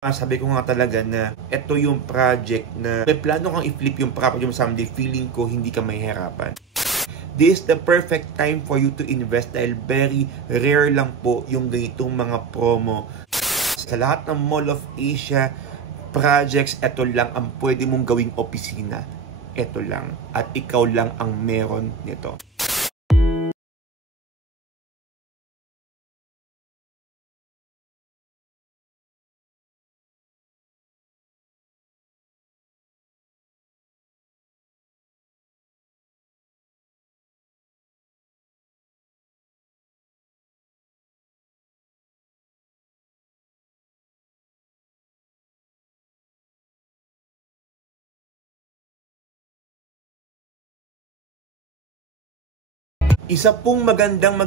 Sabi ko nga talaga na ito yung project na may plano kang i-flip yung property mo someday, feeling ko hindi ka mahihirapan. This is the perfect time for you to invest dahil very rare lang po yung ganitong mga promo. Sa lahat ng Mall of Asia projects, ito lang ang pwede mong gawing opisina. Ito lang. At ikaw lang ang meron nito. Isa pong magandang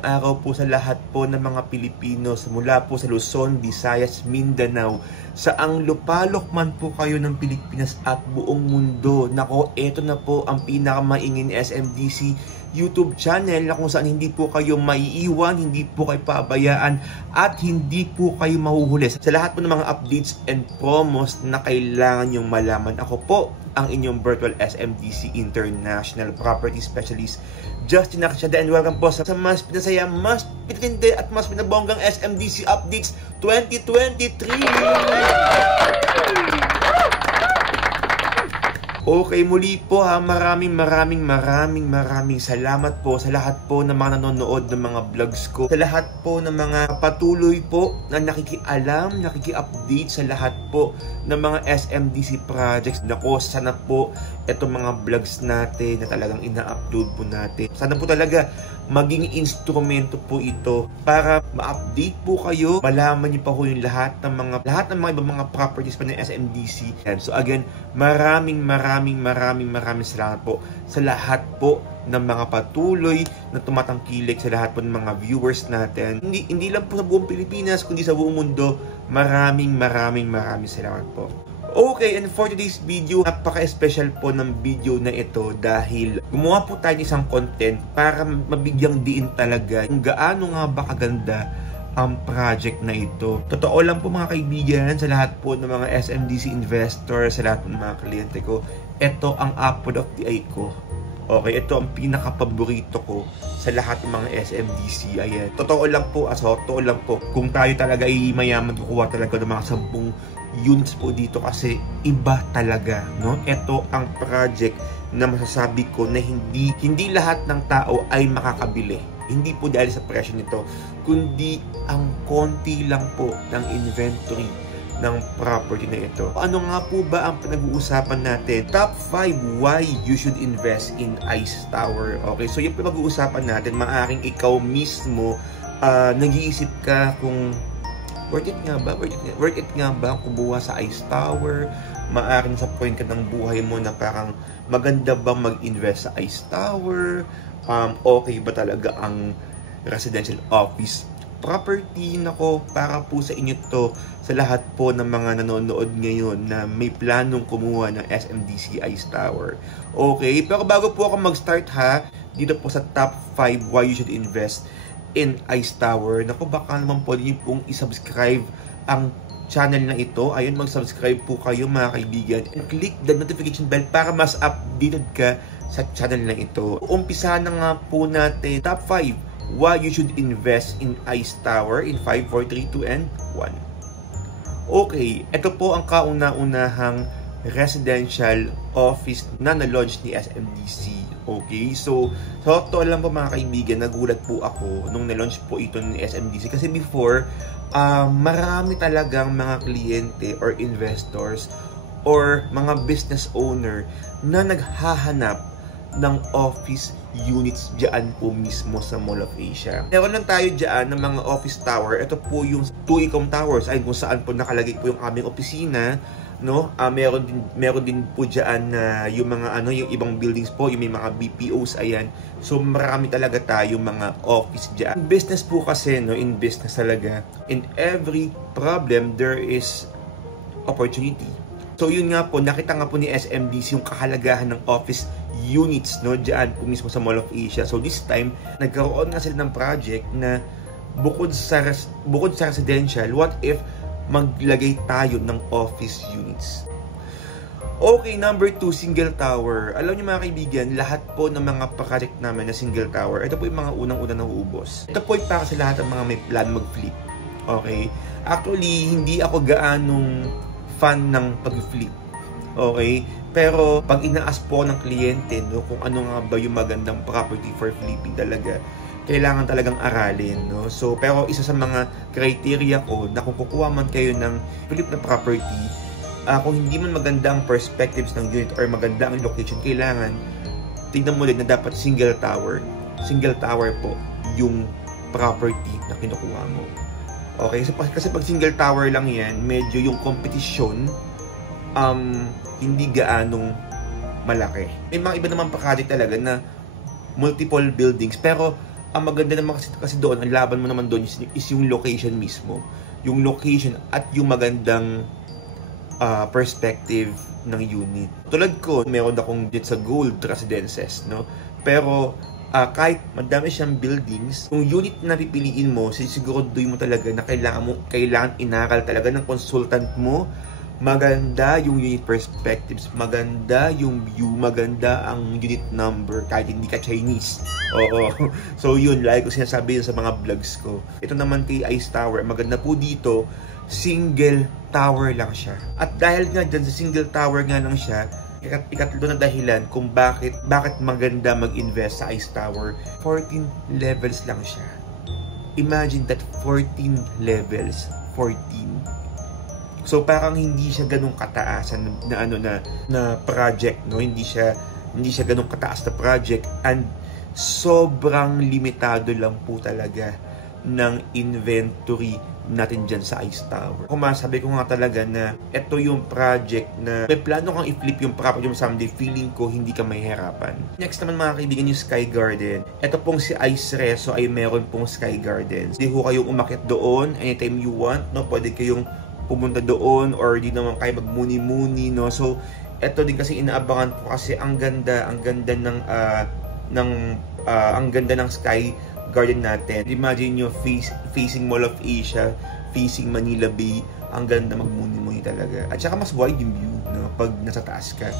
araw po sa lahat po ng mga Pilipino mula po sa Luzon, Visayas, Mindanao. Saang lupalok man po kayo ng Pilipinas at buong mundo. Nako, eto na po ang pinakamaingin SMDC YouTube channel na kung saan hindi po kayo maiiwan, hindi po kayo pabayaan at hindi po kayo mahuhuli sa lahat po ng mga updates and promos na kailangan nyong malaman. Ako po ang inyong virtual SMDC International Property Specialist, Justin Acaciada, and welcome po sa mas pinasaya, mas pinatindi at mas pinabonggang SMDC Updates 2023! Okay, muli po ha, maraming salamat po sa lahat po ng mga nanonood ng mga vlogs ko. Sa lahat po ng mga patuloy po na nakikialam, nakiki-update sa lahat po ng mga SMDC projects. Nako, sana po itong mga vlogs natin na talagang ina-upload po natin, sana po talaga maging instrumento po ito para ma-update po kayo, malaman niyo pa po yung lahat ng mga ibang mga properties pa ng SMDC. And so again, maraming salamat po sa lahat po ng mga patuloy na tumatangkilik, sa lahat po ng mga viewers natin. Hindi lang po sa buong Pilipinas, kundi sa buong mundo. Maraming salamat po. Okay, and for today's video, napaka-special po ng video na ito dahil gumawa po tayo ng isang content para mabigyang diin talaga kung gaano nga ba kaganda ang project na ito. Totoo lang po mga kaibigan, sa lahat po ng mga SMDC investors, sa lahat ng mga kliyente ko, ito ang apple of the eye ko. Okay, ito ang pinaka-paborito ko sa lahat ng mga SMDC. Ayan. Totoo lang po, kung tayo talaga ay mayaman, kukuha talaga ng mga 10 units po dito kasi iba talaga, no? Ito ang project na masasabi ko na hindi lahat ng tao ay makakabili. Hindi po dahil sa presyo nito, kundi ang konti lang po ng inventory ng property na ito. Ano nga po ba ang pinag-uusapan natin? Top 5 why you should invest in Ice Tower. Okay, so yung pinag-uusapan natin, maaaring ikaw mismo nag-iisip ka kung worth it nga ba kumuha sa Ice Tower? Maaaring sa point ka ng buhay mo na parang maganda bang mag-invest sa Ice Tower? Okay ba talaga ang residential office property? Nako, para po sa inyo to, sa lahat po ng mga nanonood ngayon na may planong kumuha ng SMDC Ice Tower. Okay, pero bago po ako mag-start ha, dito po sa top 5 why you should invest in Ice Tower. Nako, baka naman po niyo pong isubscribe ang channel na ito. Ayun, mag-subscribe po kayo mga kaibigan and click the notification bell para mas updated ka sa channel na ito. Umpisa na nga po natin top 5 why you should invest in Ice Tower in 5, 4, 3, 2, and 1. Okay, ito po ang kauna-unahang residential office na na-launch ni SMDC. Okay, so totoo lang po mga kaibigan, nagulat po ako nung na-launch po ito ni SMDC kasi before, marami talagang mga kliyente or investors or mga business owner na naghahanap ng office units dyan po mismo sa Mall of Asia. Meron lang tayo dyan ng mga office tower. Ito po yung 2 towers ay kung saan po nakalagay po yung aming opisina, no? Meron din po dyan na yung mga yung ibang buildings po, yung may mga BPOs, ayan. So marami talaga tayo mga office dyan. In business po kasi, no, in business talaga, in every problem there is opportunity. So yun nga po, nakita nga po ni SMDC yung kahalagahan ng office units, no, dyan po mismo sa Mall of Asia. So this time, nagkaroon nga sila ng project na bukod sa residential, what if maglagay tayo ng office units? Okay, number 2, single tower. Alam niyo mga kaibigan, lahat po ng mga project namin na single tower, ito po yung mga unang-una na uubos. Ito po yung para sa lahat ng mga may plan mag-flip. Okay? Actually, hindi ako gaanong fan ng pag-flip. Okay? Pero pag inaas po ng kliyente, no, kung ano nga ba yung magandang property for flipping talaga, kailangan talagang aralin, no? So, pero isa sa mga criteria ko na kung kukuha man kayo ng flip na property, kung hindi man maganda ang perspectives ng unit or maganda ang location, kailangan tingnan mo din na dapat single tower. Single tower po yung property na kinukuha mo. Okay? So, kasi pag single tower lang yan, medyo yung competition hindi gaanong malaki. May mga iba naman project talaga na multiple buildings, pero ang maganda naman kasi doon, ang laban mo naman doon is yung location mismo. Yung location at yung magandang perspective ng unit. Tulad ko, meron akong dito sa Gold Residences, no? Pero kahit madami siyang buildings, kung unit na pipiliin mo, siguraduhin mo talaga na kailangan inaral talaga ng consultant mo. Maganda yung unit perspectives, maganda yung view, maganda ang unit number kahit hindi ka Chinese. Oo. So yun, like ko sinasabi yun sa mga vlogs ko. Ito naman kay Ice Tower, maganda po dito, single tower lang siya. At dahil nga dyan sa single tower nga lang siya, ikatlo na dahilan kung bakit maganda mag-invest sa Ice Tower, 14 levels lang siya. Imagine that, 14 levels, 14. So parang hindi siya ganung kataasan na project, no? Hindi siya ganung kataas na project, and sobrang limitado lang po talaga ng inventory natin dyan sa Ice Tower. Kung masabi ko nga talaga na ito yung project na may plano kang i-flip yung property mo someday, feeling ko hindi ka mahihirapan. Next naman mga kaibigan, yung Sky Garden. Ito pong si Ice Reso ay meron pong Sky Gardens. Hindi ho kayong umakyat doon anytime you want, no? Pwede kayong pumunta doon or di naman kayo magmuni-muni, no? So ito din kasi inaabangan ko kasi ang ganda ng Sky Garden natin. Imagine nyo, facing Mall of Asia, facing Manila Bay, ang ganda, magmuni-muni talaga. At saka mas wide yung view, no? Pag nasa taas ka.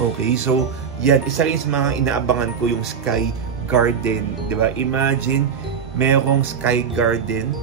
Okay, so yan, isa rin sa mga inaabangan ko yung Sky Garden, di ba? Imagine merong Sky Garden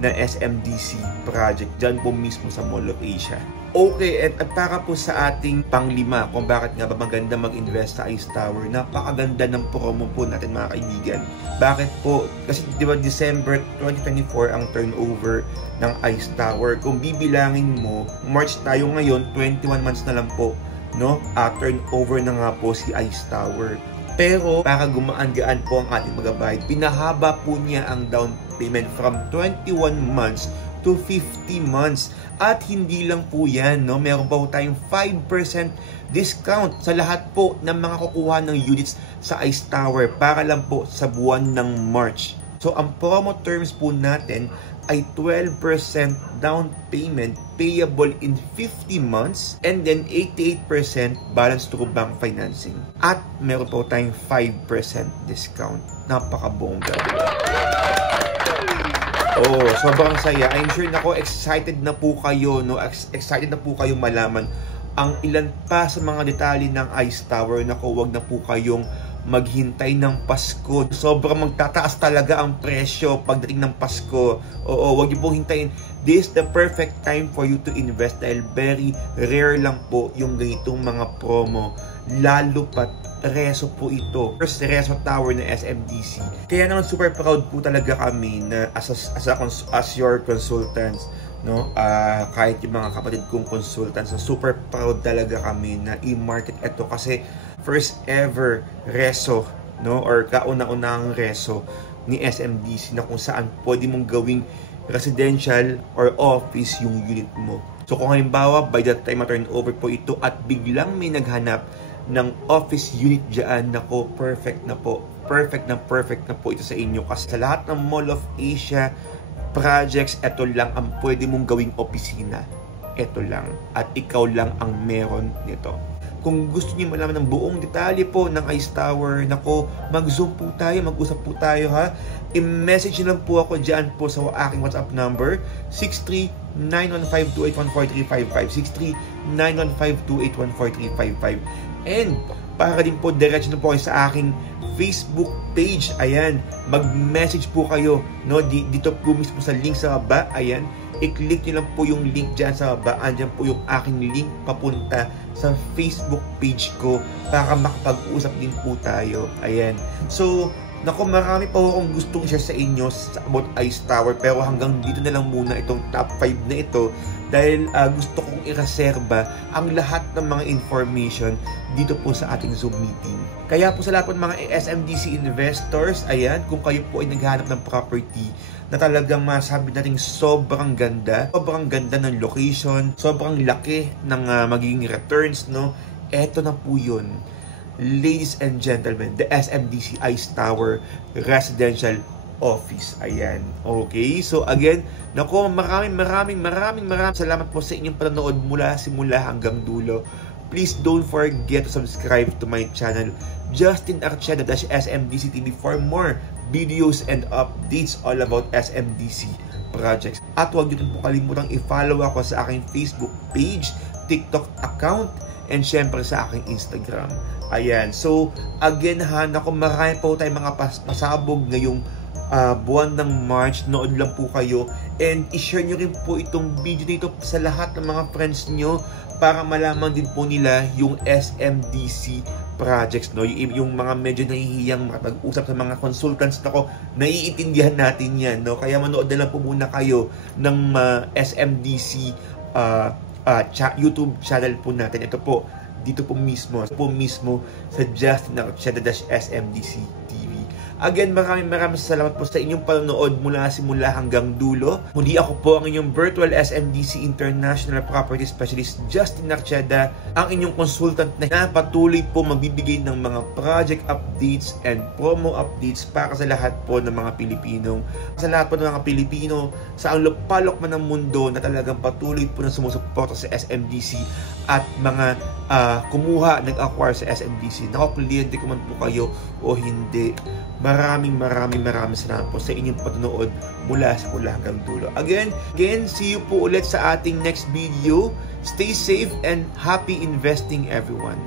na SMDC project dyan po mismo sa Mall of Asia. Okay, at para po sa ating panglima kung bakit nga ba maganda mag-invest sa Ice Tower, napakaganda ng promo po natin mga kaibigan. Bakit po? Kasi di ba December 2024 ang turnover ng Ice Tower. Kung bibilangin mo, March tayo ngayon, 21 months na lang po, no? Turnover na nga po si Ice Tower. Pero para gumaan-gaan po ang ating magabayad, pinahaba po niya ang down payment from 21 months to 50 months. At hindi lang po yan, no? Meron pa po tayong 5% discount sa lahat po ng mga kukuha ng units sa Ice Tower para lang po sa buwan ng March. So ang promo terms po natin ay 12% down payment payable in 50 months and then 88% balance through bank financing. At meron po tayong 5% discount. Napakabongga. Oh, sobrang saya. I'm sure excited na po kayo, no? Excited na po kayo malaman ang ilan pa sa mga detalye ng Ice Tower. Wag na po kayong maghintay ng Pasko. Sobrang magtataas talaga ang presyo pagdating ng Pasko. Oo, wag niyo pong hintayin. This is the perfect time for you to invest dahil very rare lang po yung ganitong mga promo. Lalo pat Reso po ito. First Reso Tower na SMDC. Kaya naman super proud po talaga kami na as your consultants, no? Kahit yung mga kapatid kong consultants, super proud talaga kami na i-market ito kasi first ever Reso, no? Or kauna-unahang Reso ni SMDC na kung saan pwede mong gawing residential or office yung unit mo. So kung halimbawa by that time ma-turnover po ito at biglang may naghanap ng office unit dyan, nako, perfect na po. Perfect na po ito sa inyo kasi sa lahat ng Mall of Asia projects, ito lang ang pwede mong gawing opisina. Ito lang. At ikaw lang ang meron nito. Kung gusto niyo malaman ng buong detalye po ng Ice Tower, nako, mag-zoom po tayo, mag-usap po tayo ha. I-message niyo lang po ako dyan po sa aking WhatsApp number, 63915281435, 63915281435. And para din po diretso na po kayo sa aking Facebook page. Ayan, mag-message po kayo, no? Dito po mismo sa link sa baba. Ayan, i-click nyo lang po yung link dyan sa baba. Andyan po yung aking link papunta sa Facebook page ko para makapag-usap din po tayo. Ayan, so naku, marami pa akong gustong share sa inyo about Ice Tower, pero hanggang dito na lang muna itong top 5 na ito dahil gusto kong i-reserva ang lahat ng mga information dito po sa ating Zoom meeting. Kaya po sa lahat ng mga SMDC investors, ayan, kung kayo po ay naghahanap ng property na talagang masabi natin sobrang ganda ng location, sobrang laki ng magiging returns, no? Eto na po yun. Ladies and gentlemen, the SMDC Ice Tower Residential Office. Ayan. Okay? So again, nako, maraming salamat po sa inyong panonood mula simula hanggang dulo. Please don't forget to subscribe to my channel, Justin Archeda-SMDC TV, for more videos and updates all about SMDC projects. At huwag niyo po kalimutang i-follow ako sa aking Facebook page, TikTok account, and syempre sa aking Instagram. Ayan. So, again ha, naku, marami po tayong mga pasabog ngayong buwan ng March. Nood lang po kayo. And i-share nyo rin po itong video dito sa lahat ng mga friends nyo para malaman din po nila yung SMDC projects, no? Yung mga medyo nahihiyang makapag-usap sa mga consultants, nako, naiintindihan natin yan, no? Kaya manood na lang po muna kayo ng SMDC YouTube channel po natin. Ito po, dito po mismo sa Justin Archeda-SMDC TV. Again, maraming salamat po sa inyong panonood mula simula hanggang dulo. Muli ako po ang inyong virtual SMDC International Property Specialist, Justin Archeda, ang inyong consultant na patuloy po magbibigay ng mga project updates and promo updates para sa lahat po ng mga Pilipino. Sa lahat po ng mga Pilipino sa ang lupalok man ng mundo na talagang patuloy po na sumusuporta sa SMDC at mga kumuha, nag-acquire sa SMDC. Kliyente ko man po kayo o hindi. Maraming salamat po sa inyong patunood mula hanggang dulo. Again, see you po ulit sa ating next video. Stay safe and happy investing, everyone.